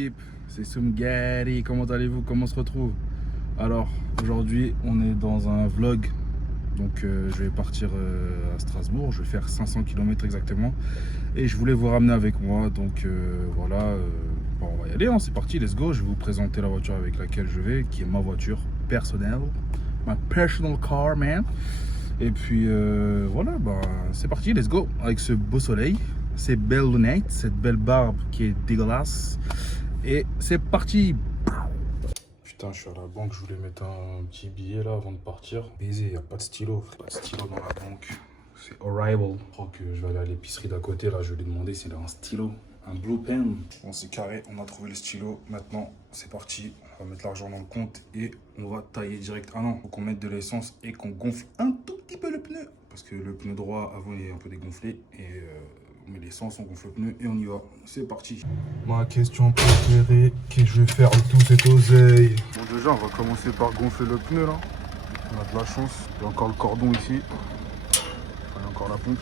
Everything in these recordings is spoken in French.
l'équipe, c'est Soumgari, comment allez-vous, comment on se retrouve? Alors aujourd'hui on est dans un vlog, donc je vais partir à Strasbourg, je vais faire 500 km exactement et je voulais vous ramener avec moi, donc voilà, bon, on va y aller, hein, c'est parti, let's go. Je vais vous présenter la voiture avec laquelle je vais, qui est ma voiture personnelle, ma personal car man. Et puis voilà, bah, c'est parti, let's go, avec ce beau soleil, ces belles lunettes, cette belle barbe qui est dégueulasse. Et c'est parti. Putain, je suis à la banque, je voulais mettre un petit billet là avant de partir. Baiser, il n'y a pas de stylo, pas de stylo dans la banque. C'est horrible. Je crois que je vais aller à l'épicerie d'à côté, là, je vais lui demander s'il a un stylo, un blue pen. Bon, c'est carré, on a trouvé le stylo. Maintenant, c'est parti. On va mettre l'argent dans le compte et on va tailler direct. Ah non, faut qu'on mette de l'essence et qu'on gonfle un tout petit peu le pneu. Parce que le pneu droit avant il est un peu dégonflé. Et on met l'essence, on gonfle le pneu et on y va. C'est parti. Ma question préférée, qu'est-ce que je vais faire avec tout cet oseille? Bon, déjà, on va commencer par gonfler le pneu là. On a de la chance. Il y a encore le cordon ici. Enfin, il y a encore la pompe.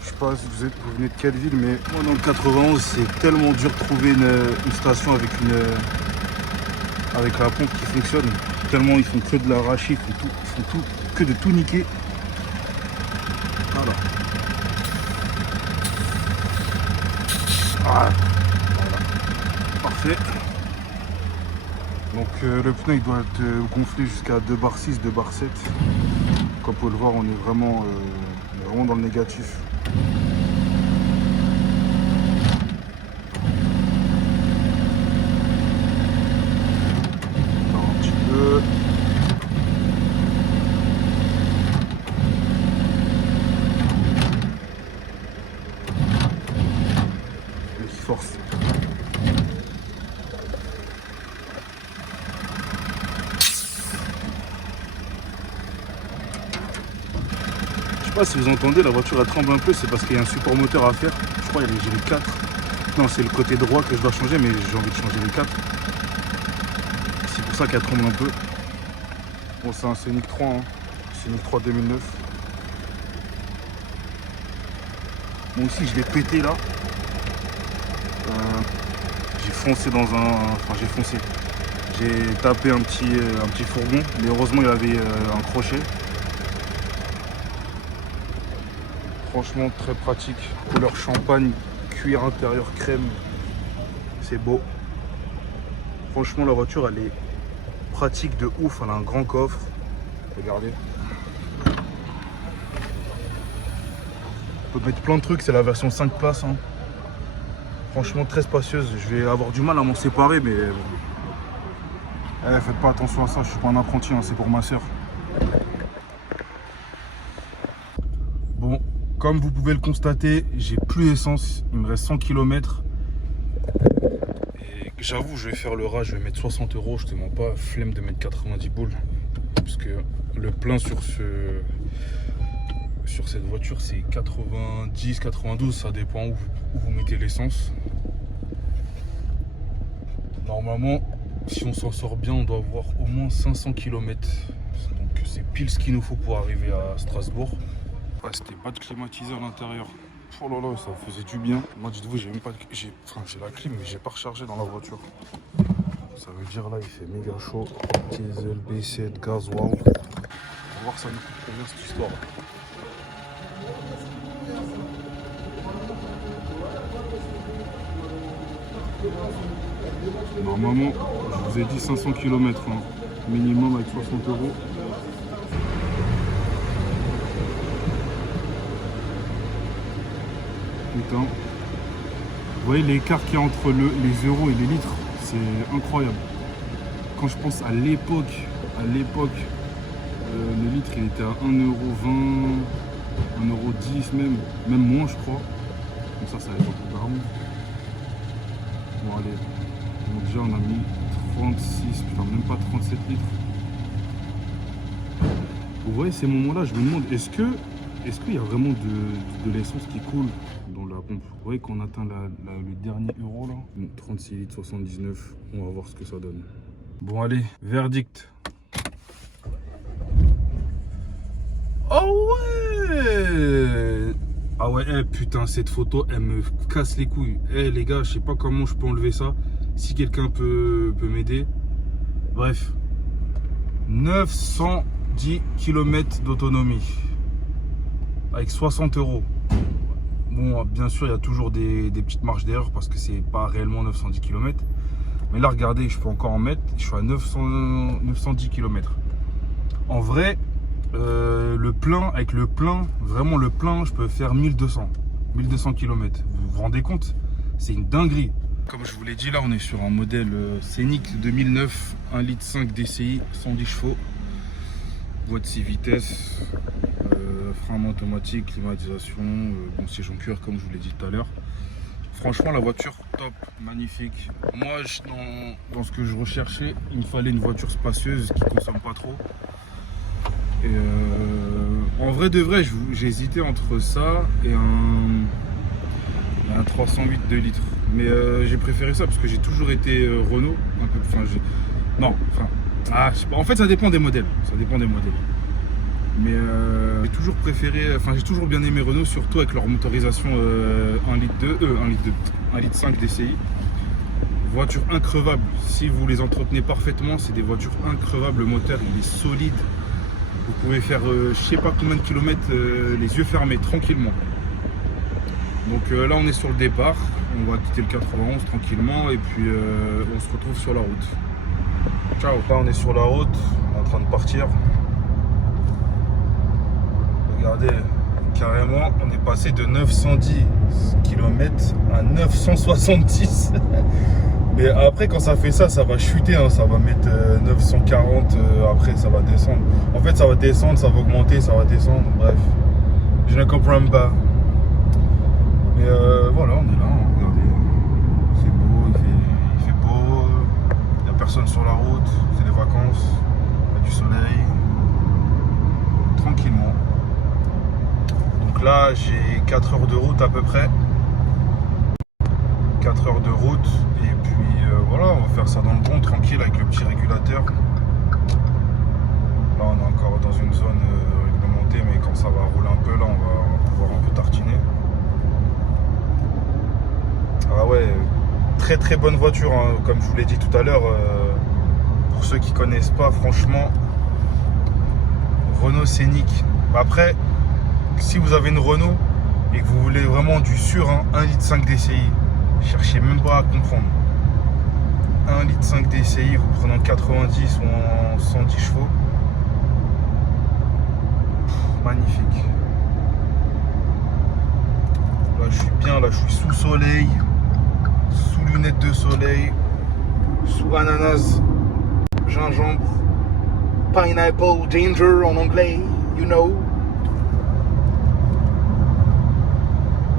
Je sais pas si vous venez de quelle ville, mais moi dans le 91, c'est tellement dur de trouver une station avec la pompe qui fonctionne. Tellement ils font que de l'arracher, ils font tout, que de tout niquer. Voilà. Ah, voilà. Parfait. Donc le pneu il doit être gonflé jusqu'à 2 bar 6, 2 bar 7. Comme vous pouvez le voir, on est vraiment dans le négatif. Un petit peu. Et qui force. Je sais pas si vous entendez, la voiture elle tremble un peu, c'est parce qu'il y a un support moteur à faire. Je crois qu'il y a les 4. Non, c'est le côté droit que je dois changer, mais j'ai envie de changer les 4. C'est pour ça qu'elle tremble un peu. Bon, c'est un Scénic 3, hein. Scénic 3 2009. Moi aussi, je l'ai pété là. J'ai foncé dans un... Enfin, j'ai foncé. J'ai tapé un petit fourgon, mais heureusement, il y avait un crochet. Franchement, très pratique. Couleur champagne, cuir intérieur crème. C'est beau. Franchement, la voiture, elle est pratique de ouf. Elle a un grand coffre. Regardez. On peut mettre plein de trucs. C'est la version 5 places. Hein. Franchement, très spacieuse. Je vais avoir du mal à m'en séparer, mais... faites pas attention à ça. Je suis pas un apprenti. Hein. C'est pour ma soeur. Bon, comme vous pouvez le constater, j'ai plus d'essence. Il me reste 100 km. J'avoue, je vais faire le rat, je vais mettre 60 €, je te mens pas, flemme de mettre 90 boules. Parce que le plein sur cette voiture, c'est 90, 92, ça dépend où vous mettez l'essence. Normalement, si on s'en sort bien, on doit avoir au moins 500 km. Donc c'est pile ce qu'il nous faut pour arriver à Strasbourg. Ah, c'était pas de climatiseur à l'intérieur. Oh là là, ça faisait du bien. Moi, dites-vous, j'ai même pas j'ai la clim, mais j'ai pas rechargé dans la voiture. Ça veut dire là, il fait méga chaud. Diesel, B7, gasoil. On va voir ça nous coûte combien cette histoire. Normalement, je vous ai dit 500 km, hein. Minimum avec 60 €. Putain. Vous voyez l'écart qu'il y a entre les euros et les litres, c'est incroyable. Quand je pense à l'époque, le litre il était à 1,20 €, 1,10 € même moins je crois. Donc ça va être un peu grave. Bon allez, donc déjà on a mis 36, putain même pas 37 litres. Vous voyez ces moments-là, je me demande, est-ce qu'il y a vraiment de l'essence qui coule dans la pompe? Vous voyez qu'on atteint le dernier euro là. Bon, 36 litres 79, on va voir ce que ça donne. Bon allez, verdict. Oh ouais, Ah ouais, putain, cette photo, elle me casse les couilles. Les gars, je sais pas comment je peux enlever ça. Si quelqu'un peut m'aider. Bref. 910 km d'autonomie. Avec 60 euros. Bon, bien sûr, il y a toujours des petites marges d'erreur parce que c'est pas réellement 910 km. Mais là, regardez, je peux encore en mettre. Je suis à 910 km. En vrai, le plein, avec le plein, vraiment le plein, je peux faire 1200 km. Vous vous rendez compte? C'est une dinguerie. Comme je vous l'ai dit, là, on est sur un modèle Scénic 2009, 1,5 litre DCI, 110 chevaux. Voie de 6 vitesses, frein à main automatique, climatisation, bon siège en cuir comme je vous l'ai dit tout à l'heure. Franchement, la voiture top, magnifique. Moi, dans ce que je recherchais, il me fallait une voiture spacieuse qui ne consomme pas trop. Et en vrai de vrai, j'ai hésité entre ça et un 308 2 litres. Mais j'ai préféré ça parce que j'ai toujours été Renault. Un peu, en fait, ça dépend des modèles. Ça dépend des modèles. Mais j'ai toujours préféré, j'ai toujours bien aimé Renault, surtout avec leur motorisation 1,5 litre DCI. Voiture increvable. Si vous les entretenez parfaitement, c'est des voitures increvables. Le moteur, il est solide. Vous pouvez faire je sais pas combien de kilomètres les yeux fermés, tranquillement. Donc là, on est sur le départ. On va quitter le 91 tranquillement et puis on se retrouve sur la route. Ciao. Là, on est sur la route, on est en train de partir. Regardez, carrément, on est passé de 910 km à 970. Mais après, quand ça fait ça, ça va chuter, hein, ça va mettre 940, après ça va descendre. En fait, ça va descendre, ça va augmenter, ça va descendre, bref. Je ne comprends pas. Mais voilà, on est là, hein, regardez. C'est beau, il fait beau, il n'y a personne sur la route, c'est les vacances, il y a du soleil. Tranquillement. Donc là, j'ai 4 heures de route à peu près. 4 heures de route. Et puis voilà, on va faire ça dans le bon, tranquille, avec le petit régulateur. Là, on est encore dans une zone réglementée, mais quand ça va rouler un peu, là, on va pouvoir un peu tartiner. Ah ouais, très très bonne voiture, hein, comme je vous l'ai dit tout à l'heure. Pour ceux qui connaissent pas, franchement, Renault Scénic. Après, si vous avez une Renault et que vous voulez vraiment du sûr, hein, 1,5 litre DCI, cherchez même pas à comprendre. 1,5 litre DCI, vous prenez en 90 ou en 110 chevaux. Magnifique. Là, je suis bien, là, je suis sous soleil, sous lunettes de soleil, sous ananas, gingembre, pineapple, ginger en anglais, you know.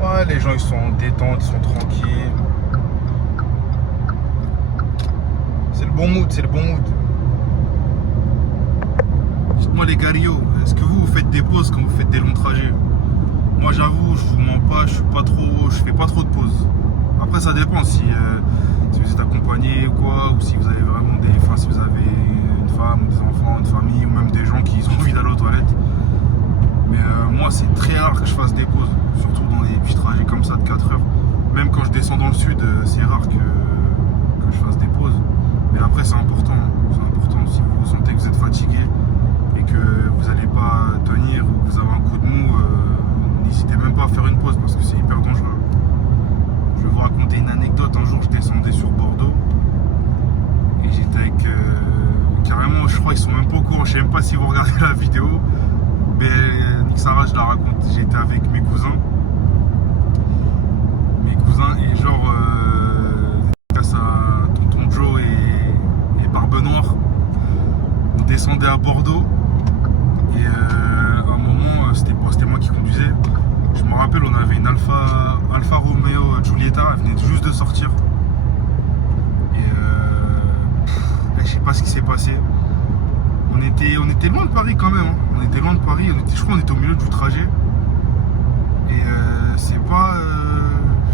Ouais, les gens ils sont en détente, ils sont tranquilles. C'est le bon mood, c'est le bon mood. Dites-moi les garios, est-ce que vous faites des pauses quand vous faites des longs trajets? Moi j'avoue, je vous mens pas, je fais pas trop de pauses. Après ça dépend si vous êtes accompagné ou quoi, ou si vous avez vraiment si vous avez une femme ou des enfants, une famille, ou même des gens qui ont envie d'aller aux toilettes. Mais moi c'est très rare que je fasse des pauses, surtout dans des petits trajets comme ça de 4 heures. Même quand je descends dans le sud, c'est rare que je fasse des pauses. Mais après c'est important, si vous sentez que vous êtes fatigué et que vous n'allez pas tenir ou que vous avez un coup de mou, n'hésitez même pas à faire une pause parce que c'est hyper dangereux. Je vais vous raconter une anecdote. Un jour je descendais sur Bordeaux et j'étais avec carrément, je crois qu'ils sont même pas au courant, je sais même pas si vous regardez la vidéo, mais Nick Sarah je la raconte. J'étais avec mes cousins et genre grâce à tonton Joe et Barbe Noire, on descendait à Bordeaux et à un moment c'était moi qui conduisais. Je me rappelle, on avait une Alfa Romeo Giulietta, elle venait juste de sortir. Et je sais pas ce qui s'est passé. On était loin de Paris quand même. Hein. On était loin de Paris, je crois qu'on était au milieu du trajet. Et c'est pas...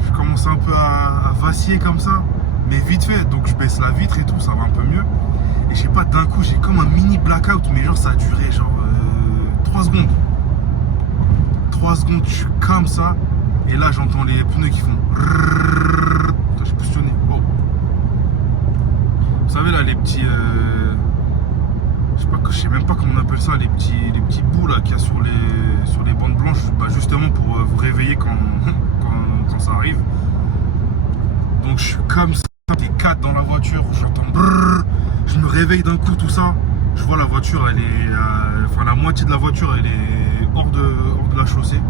je commence un peu à vaciller comme ça. Mais vite fait, donc je baisse la vitre et tout, ça va un peu mieux. Et je sais pas, d'un coup, j'ai comme un mini blackout, mais genre ça a duré genre 3 secondes. 3 secondes, je suis comme ça. Et là, j'entends les pneus qui font. J'ai positionné. Oh. Vous savez, là, les petits. Je sais même pas comment on appelle ça, les petits bouts là qu'il y a sur les bandes blanches, bah, justement pour vous réveiller quand ça arrive. Donc je suis comme ça, des 4 dans la voiture, j'entends brrr, je me réveille d'un coup, tout ça. Je vois la voiture, elle est. Enfin, la moitié de la voiture, elle est hors de la chaussée.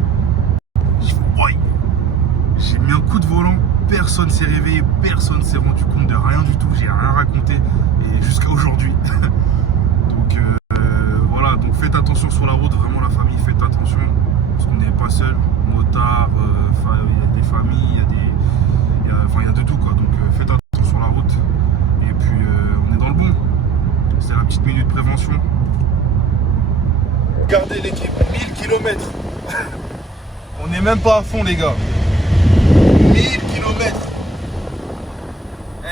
J'ai mis un coup de volant, personne s'est réveillé, personne s'est rendu compte de rien du tout, j'ai rien raconté, et jusqu'à aujourd'hui. Donc voilà, donc faites attention sur la route, vraiment la famille, faites attention, parce qu'on n'est pas seul, motard, il y a des familles, il y a de tout quoi, donc faites attention sur la route, et puis on est dans le bon, c'est la petite minute prévention. Regardez l'équipe, 1000 km, on n'est même pas à fond les gars, 1000 km.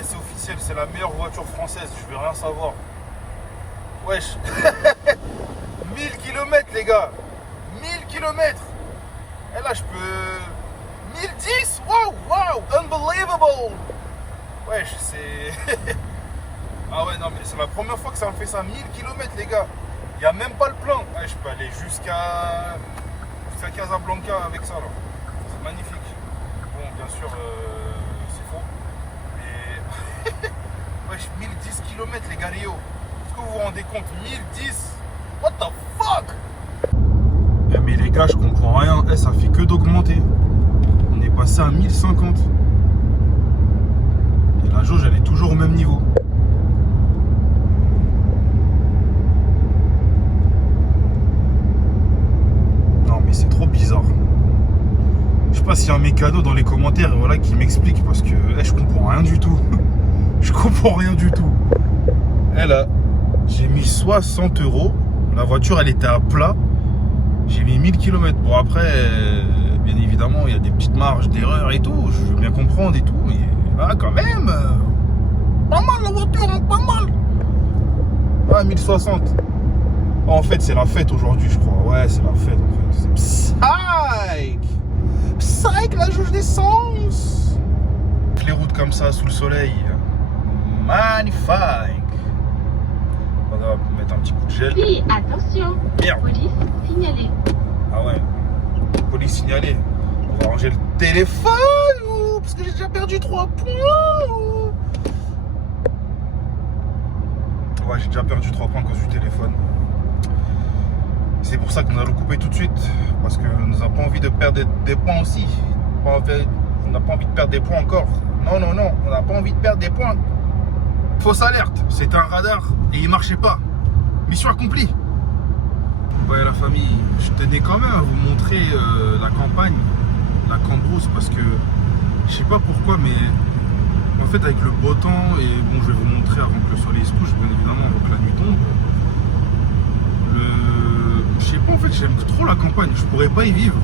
C'est officiel, c'est la meilleure voiture française, je veux rien savoir. Wesh. 1000 km les gars. 1000 km. Et là je peux. 1010. Wow, wow, unbelievable. Wesh, c'est. Ah ouais, non mais c'est la première fois que ça me fait ça. 1000 km les gars. Il n'y a même pas le plein. Ouais, je peux aller jusqu'à Casablanca avec ça là. C'est magnifique. Bon, bien sûr, c'est faux. Mais. Wesh, 1010 km les gars, Rio. Est-ce que vous vous rendez compte? 1010? What the fuck? Mais les gars, je comprends rien. Ça fait que d'augmenter. On est passé à 1050. Et la jauge, elle est toujours au même niveau. Non, mais c'est trop bizarre. Je sais pas s'il y a un mécano dans les commentaires voilà, qui m'explique parce que je comprends rien du tout. Je comprends rien du tout. Là, j'ai mis 60 €. La voiture, elle était à plat. J'ai mis 1000 km. Bon, après, bien évidemment, il y a des petites marges d'erreur et tout. Je veux bien comprendre et tout. Mais là, quand même, pas mal la voiture, hein, pas mal. Ah, 1060. En fait, c'est la fête aujourd'hui, je crois. Ouais, c'est la fête, en fait. C'est psych. Psych, la jauge d'essence. Les routes comme ça, sous le soleil. Magnifique. On va mettre un petit coup de gel. Oui, attention. Merde. Police signalée. Ah ouais. Police signalée. On va ranger le téléphone parce que j'ai déjà perdu 3 points. Ouais, j'ai déjà perdu 3 points à cause du téléphone. C'est pour ça qu'on a le coupé tout de suite. Parce qu'on n'a pas envie de perdre des points aussi. On n'a pas envie de perdre des points encore. Non, non, non. On n'a pas envie de perdre des points. Fausse alerte, c'était un radar et il marchait pas. Mission accomplie. Ouais la famille, je tenais quand même à vous montrer la campagne, la Cambrousse, parce que je sais pas pourquoi, mais en fait avec le beau temps, et bon je vais vous montrer avant que le soleil se couche, bien évidemment avant que la nuit tombe. Je sais pas, en fait j'aime trop la campagne, je pourrais pas y vivre.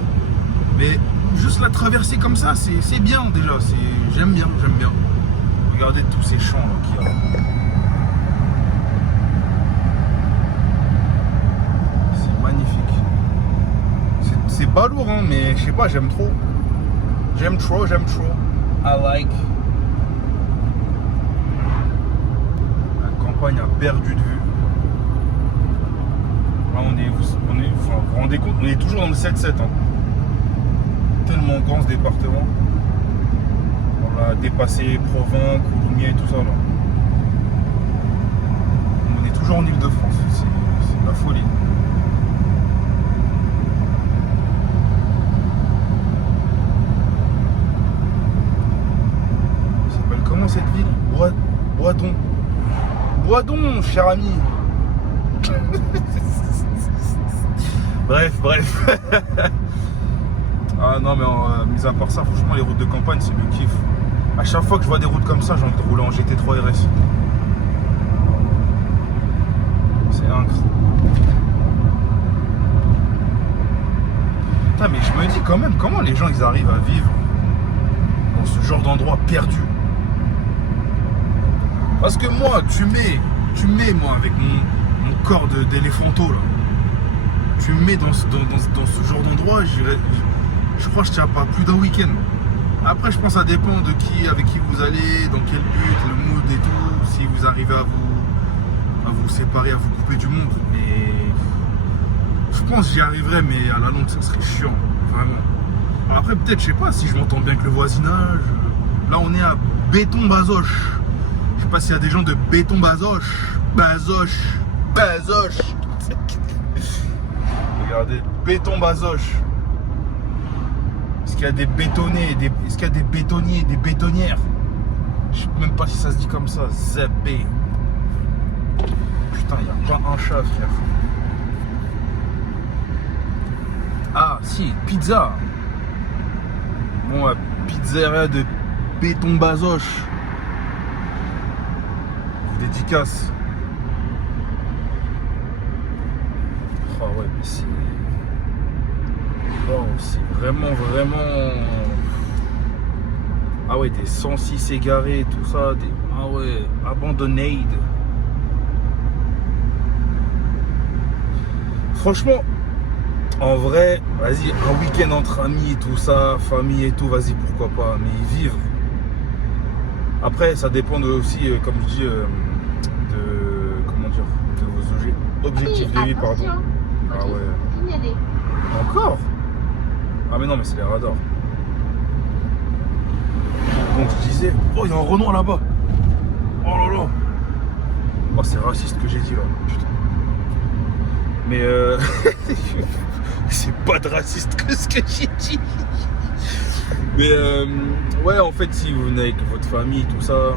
Mais juste la traverser comme ça, c'est bien déjà, j'aime bien. Regardez tous ces champs là qu'il y a. C'est magnifique. C'est pas lourd hein, mais je sais pas, j'aime trop. J'aime trop. I like. La campagne a perdu de vue. Là vous vous rendez compte, on est toujours dans le 7-7 hein. Tellement grand ce département. On a dépassé Provins, Coulommiers et tout ça là. On est toujours en Ile-de-France, c'est de la folie. Ça s'appelle comment cette ville? Boisdon, cher ami. Bref. Ah non mais mis à part ça, franchement les routes de campagne c'est le kiff. À chaque fois que je vois des routes comme ça, j'ai envie de rouler en GT3 RS. C'est incroyable. Putain mais je me dis quand même, comment les gens ils arrivent à vivre dans ce genre d'endroit perdu? Parce que moi, tu mets moi avec mon corps d'éléphanto là. tu me mets dans ce genre d'endroit, je crois que je tiens pas plus d'un week-end. Après, je pense que ça dépend de avec qui vous allez, dans quel but, le mood et tout, si vous arrivez à vous séparer, à vous couper du monde. Mais je pense que j'y arriverai, mais à la longue, ça serait chiant, vraiment. Après, peut-être, je sais pas, si je m'entends bien avec le voisinage. Là, on est à Béton-Bazoches. Je sais pas s'il y a des gens de Béton-Bazoches. Bazoches. Regardez, Béton-Bazoches. Est-ce qu'il y a des bétonnés, est-ce qu'il y a des bétonniers, des bétonnières? Je sais même pas si ça se dit comme ça. Zappé. Putain, il n'y a pas un chat, frère. Ah, si, pizza. Bon, la pizzeria de Béton-Bazoches. Dédicace. Oh ouais, mais c'est... Oh, c'est vraiment... Ah ouais, des 106 égarés, tout ça. Ah ouais, abandonnés. Franchement, en vrai, vas-y, un week-end entre amis et tout ça, famille et tout, vas-y, pourquoi pas. Mais vivre. Après, ça dépend aussi, comme je dis, de vos objectifs de vie, pardon. Ah ouais. Signalé. Encore? Ah mais non, mais c'est les radars. Donc je disais, oh, il y a un Renoir là-bas. Oh là là. Oh, c'est raciste que j'ai dit là. Putain. Mais c'est pas de raciste que ce que j'ai dit. Mais ouais, en fait, si vous venez avec votre famille, tout ça,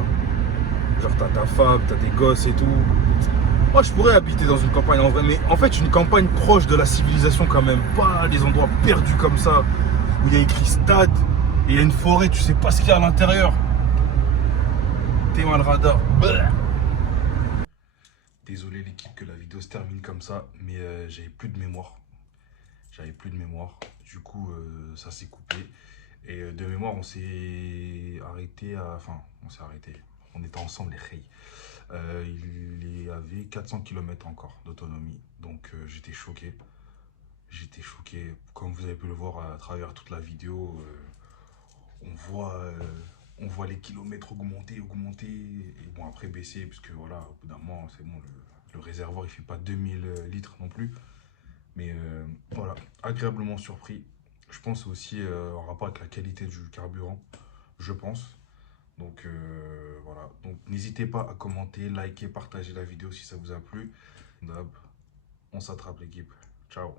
genre t'as ta femme, t'as des gosses et tout. Moi, je pourrais habiter dans une campagne en vrai, mais en fait, une campagne proche de la civilisation quand même, pas des endroits perdus comme ça, où il y a écrit stade et il y a une forêt, tu sais pas ce qu'il y a à l'intérieur. T'es mal radar. Désolé l'équipe que la vidéo se termine comme ça, mais j'avais plus de mémoire. Du coup, ça s'est coupé. Et de mémoire, on s'est arrêté à... Enfin, on s'est arrêté. On était ensemble, les reilles. Il y avait 400 km encore d'autonomie. Donc, j'étais choqué. Comme vous avez pu le voir à travers toute la vidéo, on voit les kilomètres augmenter. Et bon, après baisser, puisque voilà, au bout d'un moment, c'est bon, le réservoir, il fait pas 2000 litres non plus. Mais voilà, agréablement surpris. Je pense aussi en rapport avec la qualité du carburant, je pense. Donc voilà, donc n'hésitez pas à commenter, liker, partager la vidéo si ça vous a plu. On s'attrape l'équipe. Ciao.